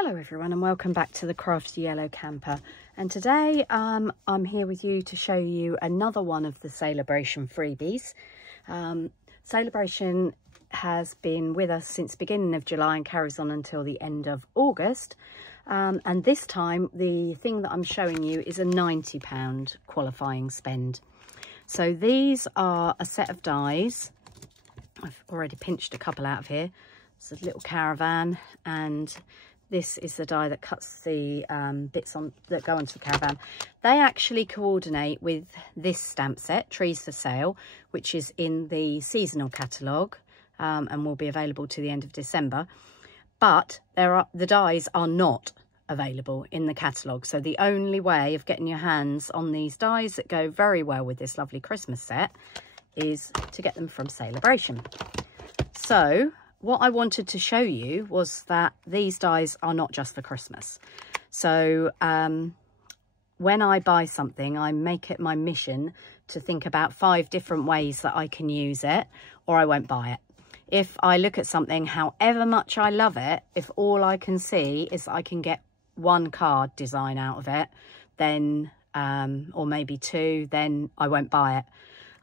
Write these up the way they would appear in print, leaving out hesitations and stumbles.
Hello everyone and welcome back to the Crafty Yellow Camper, and today I'm here with you to show you another one of the Saleabration freebies. Saleabration has been with us since the beginning of July and carries on until the end of August, and this time the thing that I'm showing you is a £90 qualifying spend. So these are a set of dies. I've already pinched a couple out of here. It's a little caravan, and this is the die that cuts the bits on that go onto the caravan. They actually coordinate with this stamp set, Trees for Sale, which is in the seasonal catalogue and will be available to the end of December. But the dies are not available in the catalogue. So the only way of getting your hands on these dies that go very well with this lovely Christmas set is to get them from Saleabration. So what I wanted to show you was that these dies are not just for Christmas. So when I buy something, I make it my mission to think about 5 different ways that I can use it, or I won't buy it. If I look at something, however much I love it, if all I can see is I can get 1 card design out of it, then or maybe 2, then I won't buy it.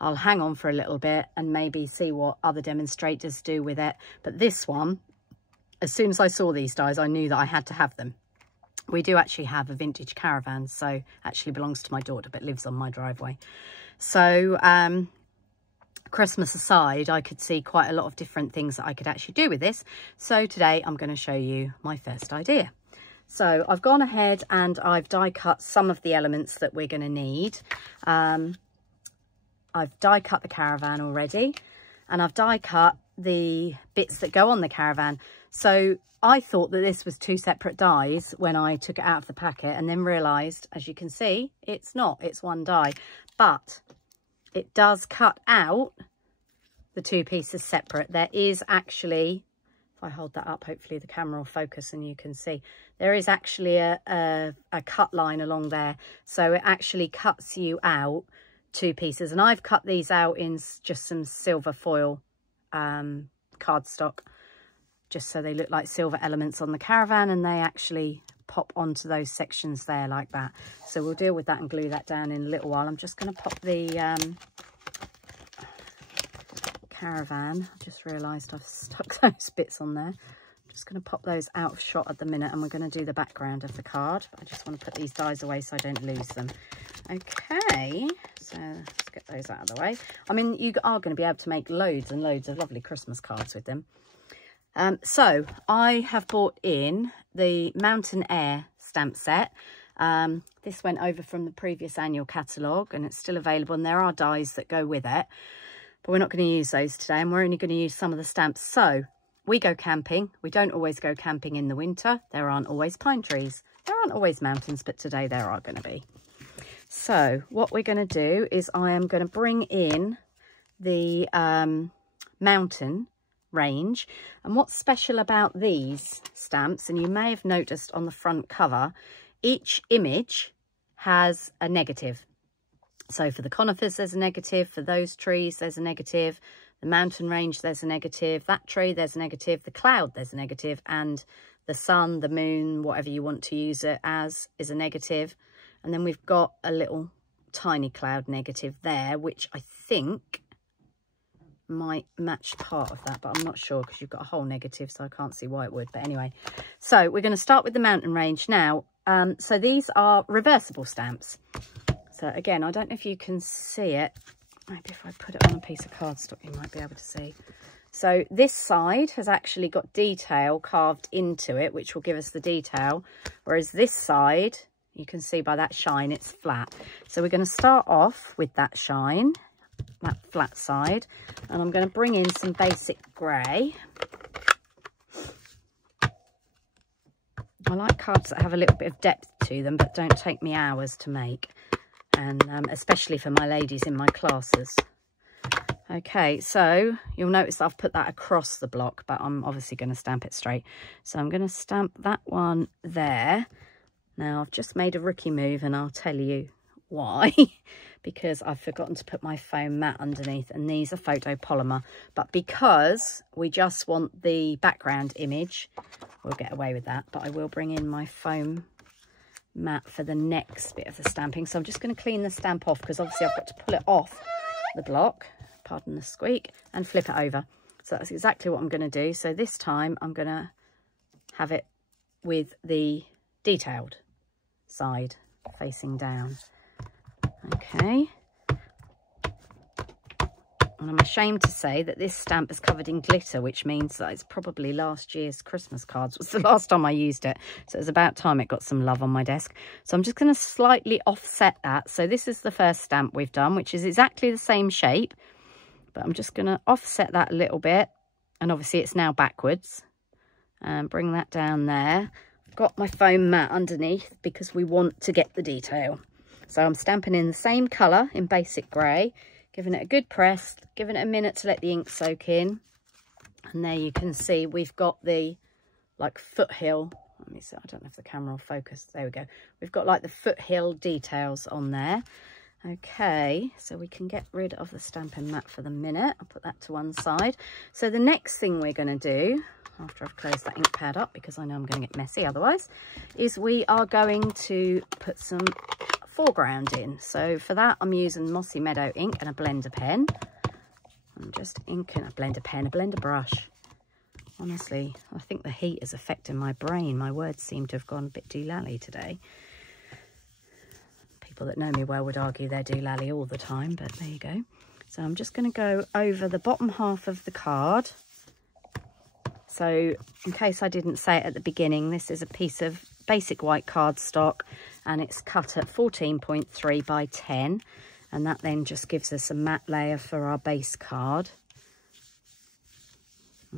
I'll hang on for a little bit and maybe see what other demonstrators do with it. But this one, as soon as I saw these dies, I knew that I had to have them. We do actually have a vintage caravan, so actually belongs to my daughter, but lives on my driveway. So Christmas aside, I could see quite a lot of different things that I could actually do with this. So today I'm going to show you my first idea. So I've gone ahead and I've die cut some of the elements that we're going to need. I've die cut the caravan already, and I've die cut the bits that go on the caravan. So I thought that this was 2 separate dies when I took it out of the packet, and then realised, as you can see, it's not, it's 1 die. But it does cut out the 2 pieces separate. There is actually, if I hold that up, hopefully the camera will focus and you can see, there is actually a cut line along there. So it actually cuts you out 2 pieces, and I've cut these out in just some silver foil cardstock, just so they look like silver elements on the caravan, and they actually pop onto those sections there like that. So we'll deal with that and glue that down in a little while. I'm just going to pop the caravan. I just realised I've stuck those bits on there. I'm just going to pop those out of shot at the minute, and we're going to do the background of the card. I just want to put these dies away so I don't lose them. Okay, so let's get those out of the way. I mean, you are going to be able to make loads and loads of lovely Christmas cards with them. So I have bought in the Mountain Air stamp set. This went over from the previous annual catalogue, and it's still available, and there are dies that go with it. But we're not going to use those today, and we're only going to use some of the stamps. So we go camping. We don't always go camping in the winter. There aren't always pine trees. There aren't always mountains, but today there are going to be. So what we're going to do is I am going to bring in the mountain range. And what's special about these stamps, and you may have noticed on the front cover, each image has a negative. So for the conifers, there's a negative. For those trees, there's a negative. The mountain range, there's a negative. That tree, there's a negative. The cloud, there's a negative. And the sun, the moon, whatever you want to use it as, is a negative. And then we've got a little tiny cloud negative there, which I think might match part of that, but I'm not sure because you've got a whole negative, so I can't see why it would. But anyway, so we're going to start with the mountain range now. So these are reversible stamps. So again, I don't know if you can see it. Maybe if I put it on a piece of cardstock, you might be able to see. So this side has actually got detail carved into it, which will give us the detail. Whereas this side, you can see by that shine, it's flat. So we're going to start off with that shine, that flat side. And I'm going to bring in some basic grey. I like cards that have a little bit of depth to them, but don't take me hours to make. And especially for my ladies in my classes. Okay, so you'll notice I've put that across the block, but I'm obviously going to stamp it straight. So I'm going to stamp that one there. Now, I've just made a rookie move, and I'll tell you why. Because I've forgotten to put my foam mat underneath, and these are photopolymer. But because we just want the background image we'll get away with that. But I will bring in my foam mat for the next bit of the stamping. So I'm just going to clean the stamp off, because obviously I've got to pull it off the block, pardon the squeak, and flip it over. So that's exactly what I'm going to do. So this time I'm going to have it with the detailed side facing down. Okay. And I'm ashamed to say that this stamp is covered in glitter, which means that it's probably last year's Christmas cards was the last time I used it. So it was about time it got some love on my desk. So I'm just going to slightly offset that. So this is the first stamp we've done, which is exactly the same shape, but I'm just going to offset that a little bit. And obviously it's now backwards, and bring that down there. I've got my foam mat underneath because we want to get the detail. So I'm stamping in the same colour in basic grey, giving it a good press, giving it a minute to let the ink soak in. And there you can see we've got the like foothill. Let me see, I don't know if the camera will focus. There we go. We've got like the foothill details on there. Okay, so we can get rid of the stamping mat for the minute. I'll put that to one side. So the next thing we're going to do, after I've closed that ink pad up, because I know I'm going to get messy otherwise, is we are going to put some foreground in. So for that I'm using Mossy Meadow ink and a blender pen. I'm just inking a blender brush. Honestly, I think the heat is affecting my brain. My words seem to have gone a bit doolally today. People that know me well would argue they're doolally all the time, but there you go. So I'm just going to go over the bottom half of the card. So in case I didn't say it at the beginning, this is a piece of basic white cardstock, and it's cut at 14.3 by 10, and that then just gives us a matte layer for our base card.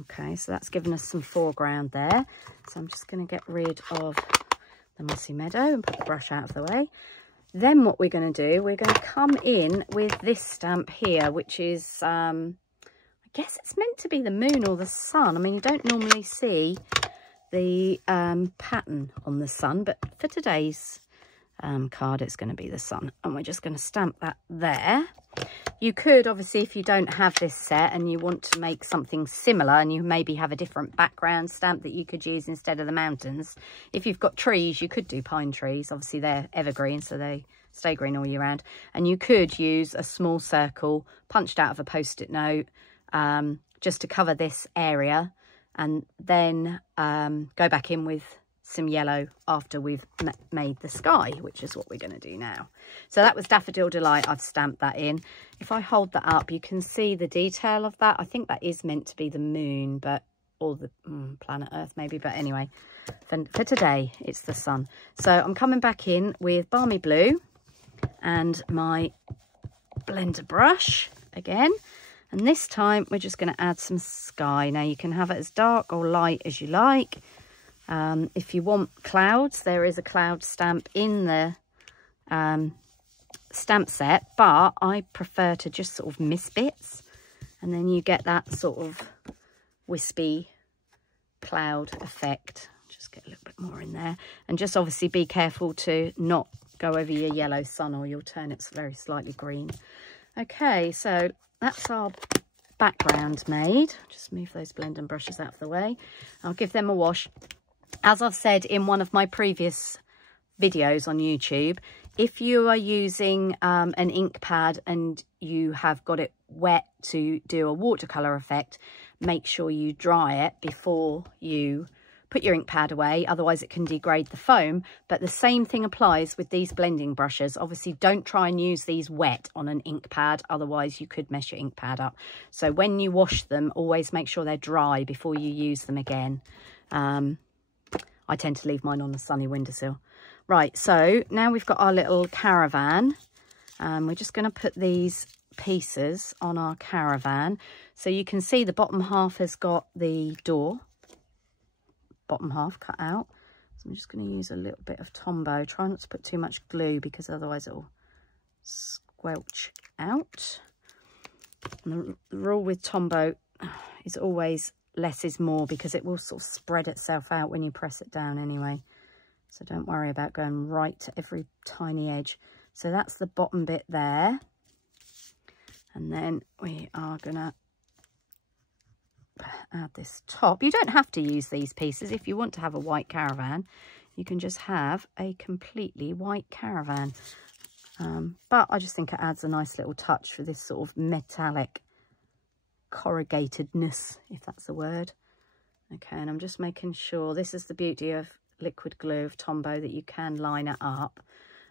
Okay, so that's given us some foreground there. So I'm just going to get rid of the Mossy Meadow and put the brush out of the way. Then what we're going to do, we're going to come in with this stamp here, which is, I guess it's meant to be the moon or the sun. I mean, you don't normally see the pattern on the sun, but for today's card, it's going to be the sun. And we're just going to stamp that there. You could, obviously, if you don't have this set and you want to make something similar, and you maybe have a different background stamp that you could use instead of the mountains. If you've got trees, you could do pine trees. Obviously, they're evergreen, so they stay green all year round. And you could use a small circle punched out of a post-it note just to cover this area, and then go back in with some yellow after we've made the sky, which is what we're going to do now. So that was Daffodil Delight. I've stamped that in. If I hold that up, you can see the detail of that. I think that is meant to be the moon, but or the planet Earth maybe, but anyway, for today it's the sun. So I'm coming back in with Balmy Blue and my blender brush again, and this time we're just going to add some sky. Now you can have it as dark or light as you like. If you want clouds, there is a cloud stamp in the stamp set, but I prefer to just sort of miss bits, and then you get that sort of wispy cloud effect. Just get a little bit more in there, and just obviously be careful to not go over your yellow sun or you'll turn it very slightly green. Okay, so that's our background made. Just move those blending brushes out of the way. I'll give them a wash. As I've said in one of my previous videos on YouTube, if you are using an ink pad and you have got it wet to do a watercolour effect, make sure you dry it before you put your ink pad away, otherwise it can degrade the foam. But the same thing applies with these blending brushes. Obviously, don't try and use these wet on an ink pad, otherwise you could mess your ink pad up. So when you wash them, always make sure they're dry before you use them again. I tend to leave mine on a sunny windowsill. Right, so now we've got our little caravan. We're just going to put these pieces on our caravan. So you can see the bottom half has got the door, bottom half cut out. So I'm just going to use a little bit of Tombow. Try not to put too much glue because otherwise it'll squelch out. And the rule with Tombow is always less is more, because it will sort of spread itself out when you press it down anyway. So don't worry about going right to every tiny edge. So that's the bottom bit there. And then we are going to add this top. You don't have to use these pieces. If you want to have a white caravan, you can just have a completely white caravan. But I just think it adds a nice little touch for this sort of metallic corrugatedness, if that's a word. Okay, and I'm just making sure, this is the beauty of liquid glue of Tombow, that you can line it up.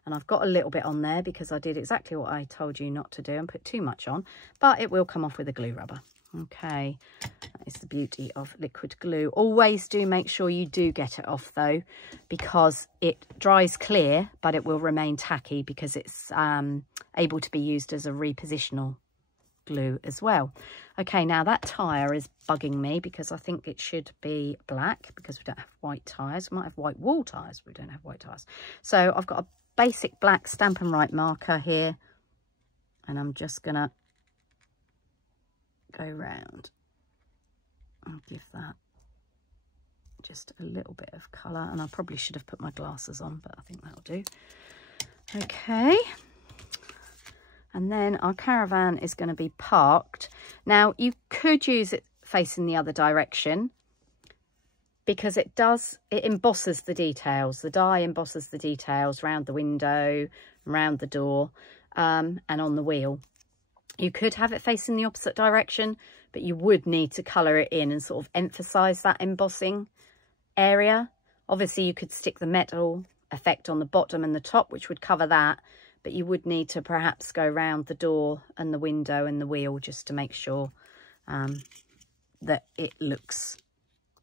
And I've got a little bit on there because I did exactly what I told you not to do and put too much on, but it will come off with a glue rubber. Okay, that is the beauty of liquid glue. Always do make sure you do get it off though, because it dries clear, but it will remain tacky because it's able to be used as a repositional glue as well. Okay, now that tyre is bugging me because I think it should be black because we don't have white tyres. We might have white wall tyres, but we don't have white tyres. So I've got a basic black Stampin' Right marker here, and I'm just gonna go round and give that just a little bit of colour. And I probably should have put my glasses on, but I think that'll do. Okay, and then our caravan is going to be parked. Now you could use it facing the other direction because it embosses the details. The die embosses the details around the window, around the door, and on the wheel. You could have it facing the opposite direction, but you would need to colour it in and sort of emphasise that embossing area. Obviously, you could stick the metal effect on the bottom and the top, which would cover that, but you would need to perhaps go round the door and the window and the wheel just to make sure that it looks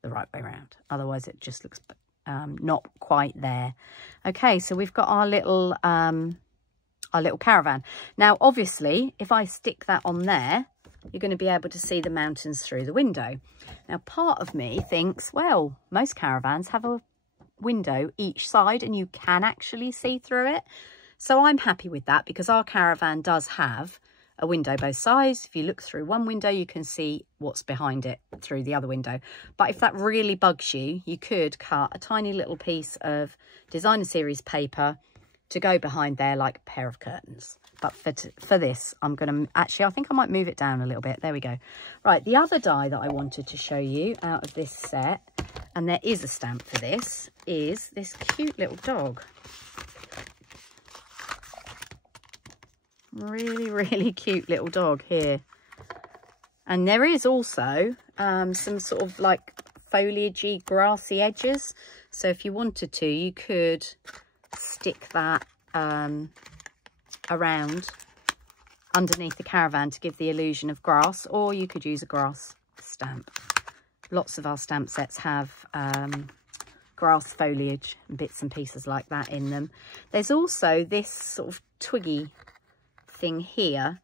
the right way around. Otherwise, it just looks not quite there. Okay, so we've got our little caravan. Now, obviously, if I stick that on there, you're going to be able to see the mountains through the window. Now, part of me thinks, well, most caravans have a window each side and you can actually see through it. So I'm happy with that because our caravan does have a window both sides. If you look through one window, you can see what's behind it through the other window. But if that really bugs you, you could cut a tiny little piece of designer series paper to go behind there like a pair of curtains. But for this, I'm going to actually, I think I might move it down a little bit. There we go. Right, the other die that I wanted to show you out of this set, and there is a stamp for this, is this cute little dog. Really, really cute little dog here. And there is also some sort of like foliagey, grassy edges. So if you wanted to, you could stick that around underneath the caravan to give the illusion of grass, or you could use a grass stamp. Lots of our stamp sets have grass foliage and bits and pieces like that in them. There's also this sort of twiggy thing here.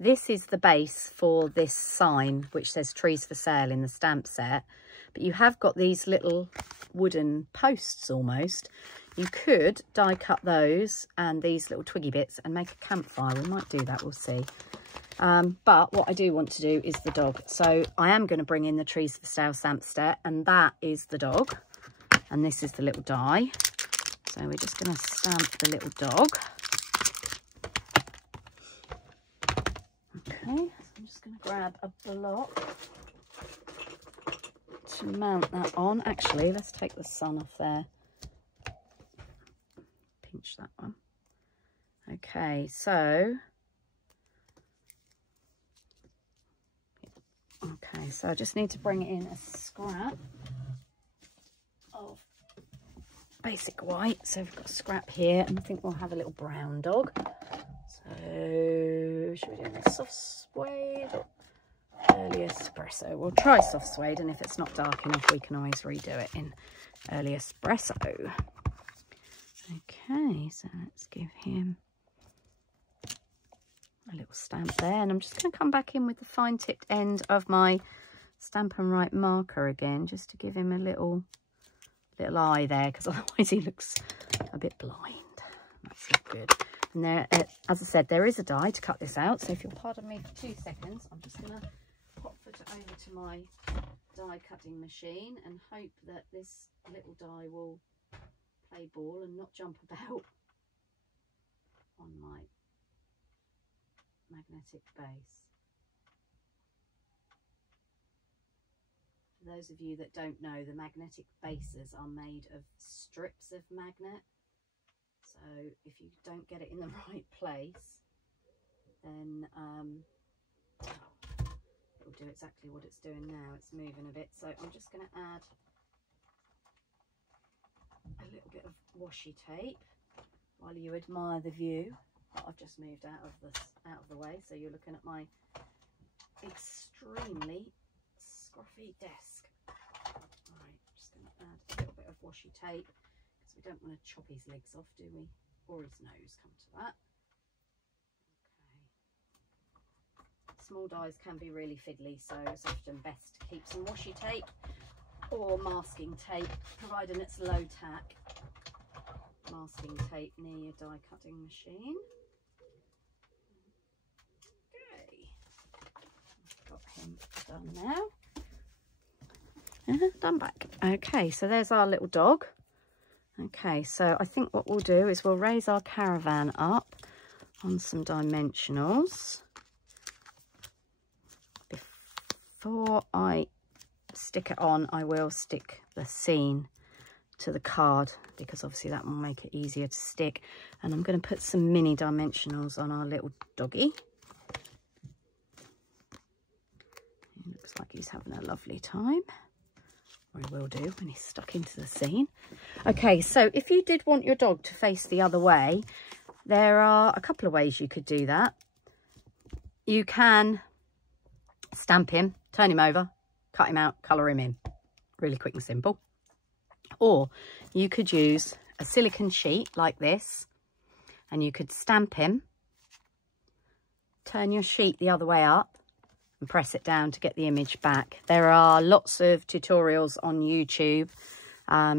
This is the base for this sign which says trees for sale in the stamp set, but you have got these little wooden posts almost. You could die cut those and these little twiggy bits and make a campfire. We might do that, we'll see. But what I do want to do is the dog. So I am going to bring in the trees for sale stamp set, and that is the dog. And this is the little die. So we're just going to stamp the little dog. Okay, so I'm just going to grab a block to mount that on. Actually, let's take the sun off there. Pinch that one. Okay, so I just need to bring in a scrap of basic white. So we've got a scrap here, and I think we'll have a little brown dog. So should we do this soft suede or early espresso? We'll try soft suede, and if it's not dark enough, we can always redo it in early espresso. Okay, so let's give him a little stamp there, and I'm just going to come back in with the fine tipped end of my Stampin' Right marker again, just to give him a little eye there, because otherwise he looks a bit blind. That's not good. And there, as I said, there is a die to cut this out, so if you'll pardon me for 2 seconds, I'm just going to pop it over to my die cutting machine and hope that this little die will play ball and not jump about on my magnetic base. For those of you that don't know, the magnetic bases are made of strips of magnet. So if you don't get it in the right place, then it will do exactly what it's doing now. It's moving a bit. So I'm just going to add a little bit of washi tape while you admire the view. I've just moved out of the way, so you're looking at my extremely scruffy desk. Right, just going to add a little bit of washi tape because we don't want to chop his legs off, do we? Or his nose, come to that. Okay. Small dies can be really fiddly, so it's often best to keep some washi tape or masking tape, providing it's low tack. Masking tape near your die cutting machine. Okay, got him done now. Done back. Okay, so there's our little dog. Okay, so I think what we'll do is we'll raise our caravan up on some dimensionals. Before I stick it on, I will stick the scene to the card because obviously that will make it easier to stick. And I'm going to put some mini dimensionals on our little doggy. He looks like he's having a lovely time. Or he will do when he's stuck into the scene. Okay, so if you did want your dog to face the other way, there are a couple of ways you could do that. You can stamp him, turn him over, cut him out, colour him in. Really quick and simple. Or you could use a silicone sheet like this and you could stamp him, turn your sheet the other way up and press it down to get the image back. There are lots of tutorials on YouTube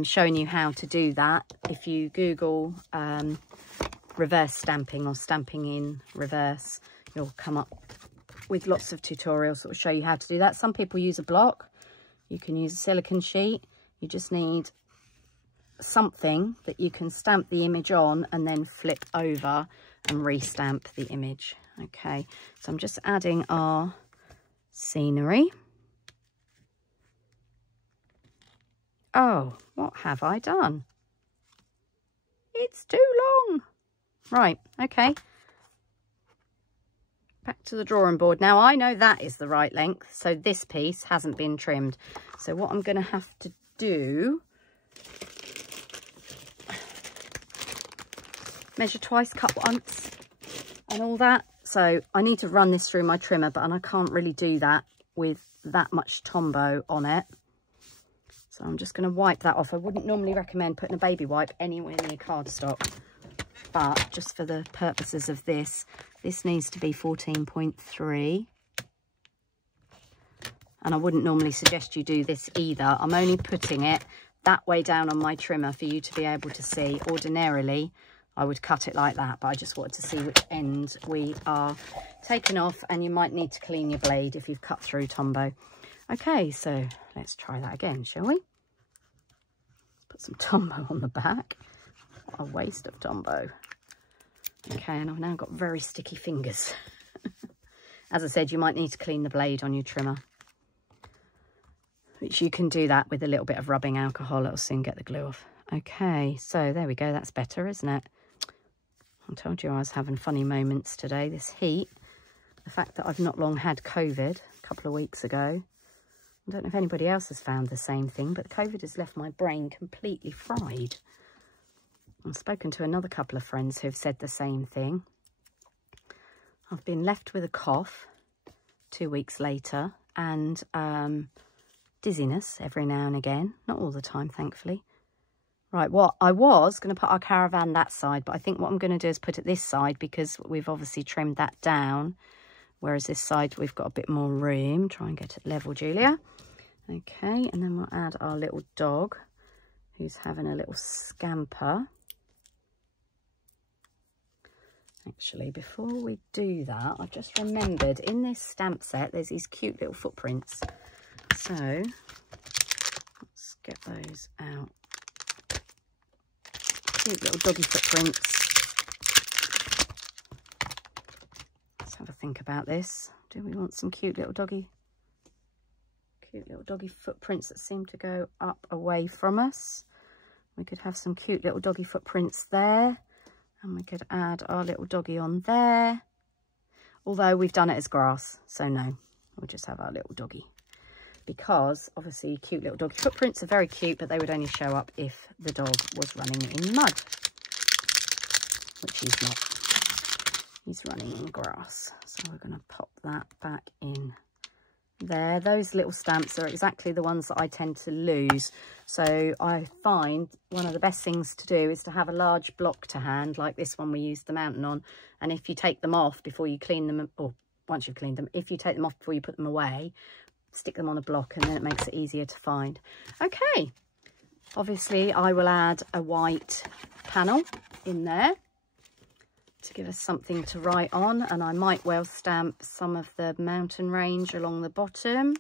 showing you how to do that. If you Google reverse stamping or stamping in reverse, you'll come up with lots of tutorials that will show you how to do that. Some people use a block. You can use a silicone sheet. You just need something that you can stamp the image on and then flip over and re-stamp the image. Okay, so I'm just adding our scenery. Oh, what have I done? It's too long. Right, okay. Back to the drawing board. Now I know that is the right length, so this piece hasn't been trimmed. So what I'm going to have to do, measure twice, cut once and all that. So I need to run this through my trimmer, but I can't really do that with that much Tombow on it. So I'm just going to wipe that off. I wouldn't normally recommend putting a baby wipe anywhere near cardstock, but just for the purposes of this, this needs to be 14.3. And I wouldn't normally suggest you do this either. I'm only putting it that way down on my trimmer for you to be able to see. Ordinarily, I would cut it like that, but I just wanted to see which end we are taking off, and you might need to clean your blade if you've cut through Tombow. Okay, so let's try that again, shall we? Put some Tombow on the back. What a waste of Tombow. Okay, and I've now got very sticky fingers. As I said, you might need to clean the blade on your trimmer, which you can do that with a little bit of rubbing alcohol. It'll soon get the glue off. Okay, so there we go. That's better, isn't it? I told you I was having funny moments today. This heat, the fact that I've not long had COVID a couple of weeks ago. I don't know if anybody else has found the same thing, but COVID has left my brain completely fried. I've spoken to another couple of friends who've said the same thing. I've been left with a cough 2 weeks later and dizziness every now and again. Not all the time, thankfully. Right, what I was going to put our caravan that side, but I think what I'm going to do is put it this side because we've obviously trimmed that down. Whereas this side, we've got a bit more room. Try and get it level, Julia. Okay, and then we'll add our little dog who's having a little scamper. Actually, before we do that, I've just remembered in this stamp set, there's these cute little footprints. So let's get those out. Cute little doggy footprints. Let's have a think about this. Do we want some cute little doggy Cute little doggy footprints that seem to go up away from us. We could have some cute little doggy footprints there. And we could add our little doggy on there. Although we've done it as grass, so no, we'll just have our little doggy. Because obviously cute little doggy footprints are very cute, but they would only show up if the dog was running in mud, which he's not. He's running in grass. So we're going to pop that back in there. Those little stamps are exactly the ones that I tend to lose. So I find one of the best things to do is to have a large block to hand, like this one we used the mountain on. And if you take them off before you clean them, or once you've cleaned them, if you take them off before you put them away, stick them on a block and then it makes it easier to find. Okay, obviously I will add a white panel in there to give us something to write on, and I might well stamp some of the mountain range along the bottom,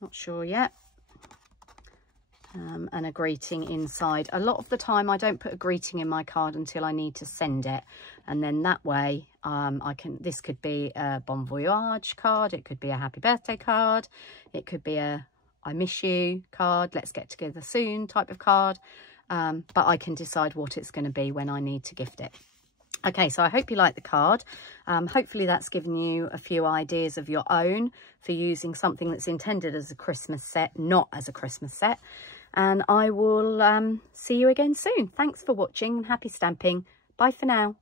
not sure yet, and a greeting inside. A lot of the time I don't put a greeting in my card until I need to send it, and then that way this could be a bon voyage card, it could be a happy birthday card, it could be a I miss you card, let's get together soon type of card, but I can decide what it's going to be when I need to gift it. Okay, so I hope you like the card. Hopefully that's given you a few ideas of your own for using something that's intended as a Christmas set, not as a Christmas set. And I will see you again soon. Thanks for watching and happy stamping. Bye for now.